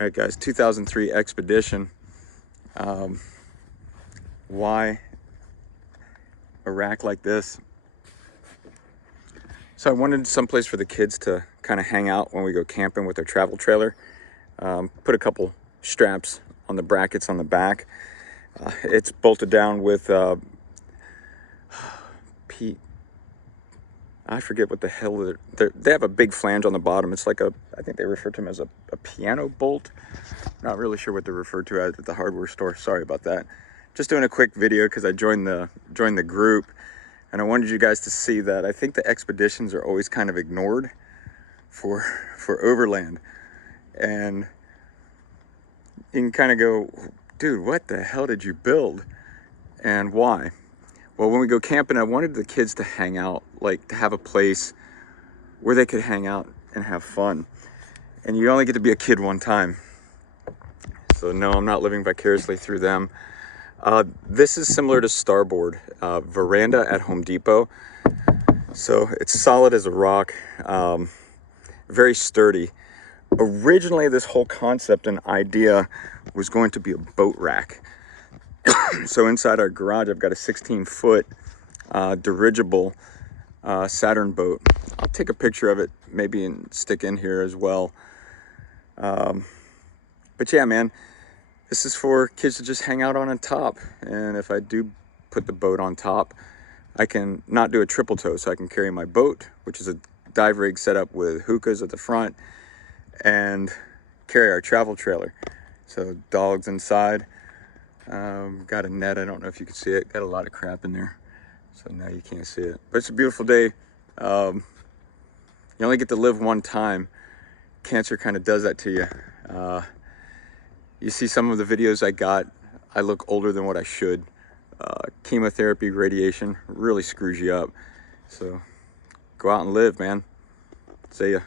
All right, guys, 2003 Expedition. Why a rack like this? So I wanted someplace for the kids to kind of hang out when we go camping with their travel trailer. Put a couple straps on the brackets on the back. It's bolted down with I forget what the hell they have a big flange on the bottom. It's like I think they refer to them as a piano bolt. Not really sure what they're referred to at the hardware store. Sorry about that. Just doing a quick video because I joined the group, and I wanted you guys to see that I think the expeditions are always kind of ignored for Overland, and you can kind of go, dude, what the hell did you build and why? Well, when we go camping, I wanted the kids to hang out, like to have a place where they could hang out and have fun. And you only get to be a kid one time. So no, I'm not living vicariously through them. This is similar to Starboard veranda at Home Depot. So it's solid as a rock, very sturdy. Originally, this whole concept and idea was going to be a boat rack. So inside our garage, I've got a 16-foot dirigible Saturn boat. I'll take a picture of it maybe and stick in here as well. But yeah, man, this is for kids to just hang out on top. And if I do put the boat on top, I can not do a triple tow, so I can carry my boat, which is a dive rig set up with hookahs at the front, and carry our travel trailer. So dogs inside. Got a net. I don't know if you can see it. Got a lot of crap in there, so now you can't see it. But it's a beautiful day. You only get to live one time. Cancer kind of does that to you. You see some of the videos I got, I look older than what I should. Chemotherapy, radiation really screws you up. So go out and live, man. See ya.